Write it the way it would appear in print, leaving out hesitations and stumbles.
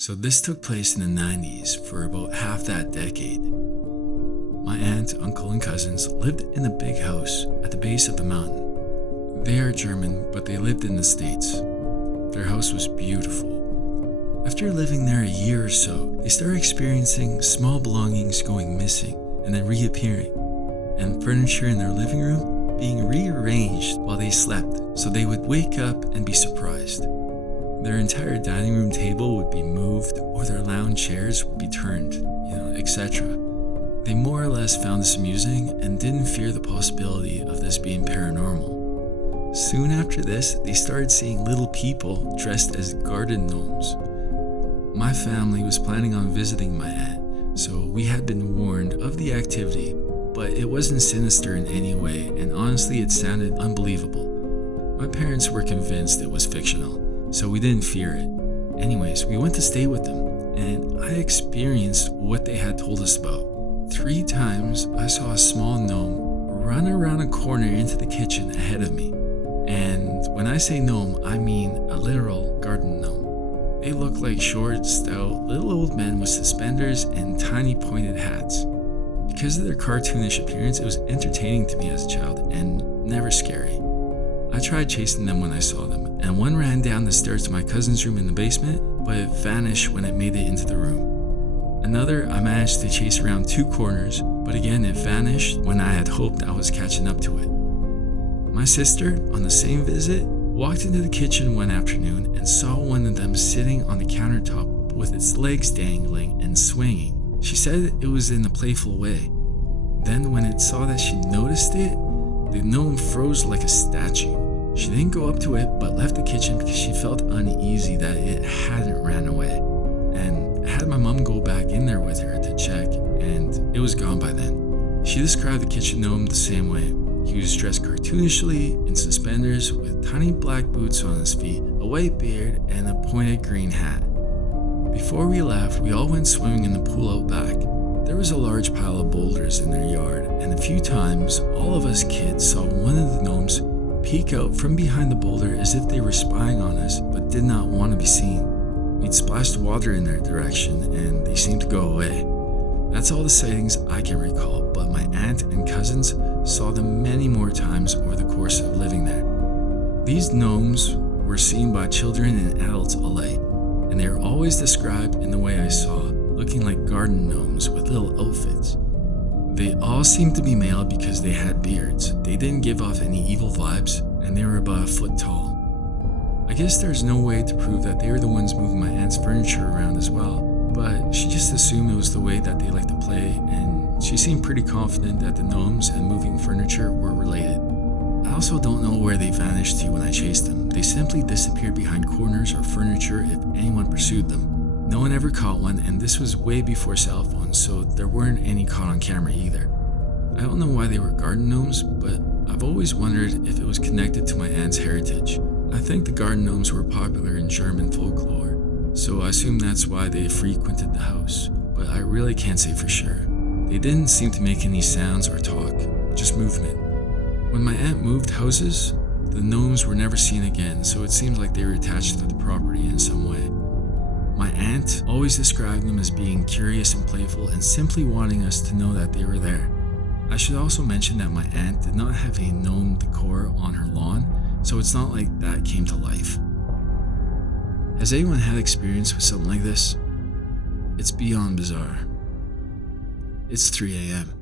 So this took place in the 90s for about half that decade. My aunt, uncle, and cousins lived in a big house at the base of the mountain. They are German, but they lived in the States. Their house was beautiful. After living there a year or so, they started experiencing small belongings going missing and then reappearing, and furniture in their living room being rearranged while they slept, so they would wake up and be surprised. Their entire dining room table would be moved, or their lounge chairs would be turned, etc. They more or less found this amusing and didn't fear the possibility of this being paranormal. Soon after this, they started seeing little people dressed as garden gnomes. My family was planning on visiting my aunt, so we had been warned of the activity, but it wasn't sinister in any way, and honestly it sounded unbelievable. My parents were convinced it was fictional, so we didn't fear it. Anyways, we went to stay with them, and I experienced what they had told us about. 3 times I saw a small gnome run around a corner into the kitchen ahead of me. And when I say gnome, I mean a literal garden gnome. They looked like short, stout, little old men with suspenders and tiny pointed hats. Because of their cartoonish appearance, it was entertaining to me as a child and never scary. I tried chasing them when I saw them, and one ran down the stairs to my cousin's room in the basement, but it vanished when it made it into the room. Another I managed to chase around 2 corners, but again it vanished when I had hoped I was catching up to it. My sister, on the same visit, walked into the kitchen one afternoon and saw one of them sitting on the countertop with its legs dangling and swinging. She said it was in a playful way. Then when it saw that she noticed it, the gnome froze like a statue. She didn't go up to it, but left the kitchen because she felt uneasy that it hadn't ran away, and had my mom go back in there with her to check, and it was gone by then. She described the kitchen gnome the same way. He was dressed cartoonishly in suspenders with tiny black boots on his feet, a white beard, and a pointed green hat. Before we left, we all went swimming in the pool out back. There was a large pile of boulders in their yard, and a few times, all of us kids saw one of the gnomes peek out from behind the boulder as if they were spying on us, but did not want to be seen. We'd splashed water in their direction, and they seemed to go away. That's all the sightings I can recall, but my aunt and cousins saw them many more times over the course of living there. These gnomes were seen by children and adults alike, and they are always described in the way I saw, looking like garden gnomes with little outfits. They all seemed to be male because they had beards. They didn't give off any evil vibes, and they were about a foot tall. I guess there's no way to prove that they were the ones moving my aunt's furniture around as well, but she just assumed it was the way that they like to play, and she seemed pretty confident that the gnomes and moving furniture were related. I also don't know where they vanished to when I chased them. They simply disappeared behind corners or furniture if anyone pursued them. No one ever caught one, and this was way before cell phones, so there weren't any caught on camera either. I don't know why they were garden gnomes, but I've always wondered if it was connected to my aunt's heritage. I think the garden gnomes were popular in German folklore, so I assume that's why they frequented the house, but I really can't say for sure. They didn't seem to make any sounds or talk, just movement. When my aunt moved houses, the gnomes were never seen again, so it seems like they were attached to the property in some way. My aunt always described them as being curious and playful and simply wanting us to know that they were there. I should also mention that my aunt did not have a gnome decor on her lawn, so it's not like that came to life. Has anyone had experience with something like this? It's beyond bizarre. It's 3 a.m.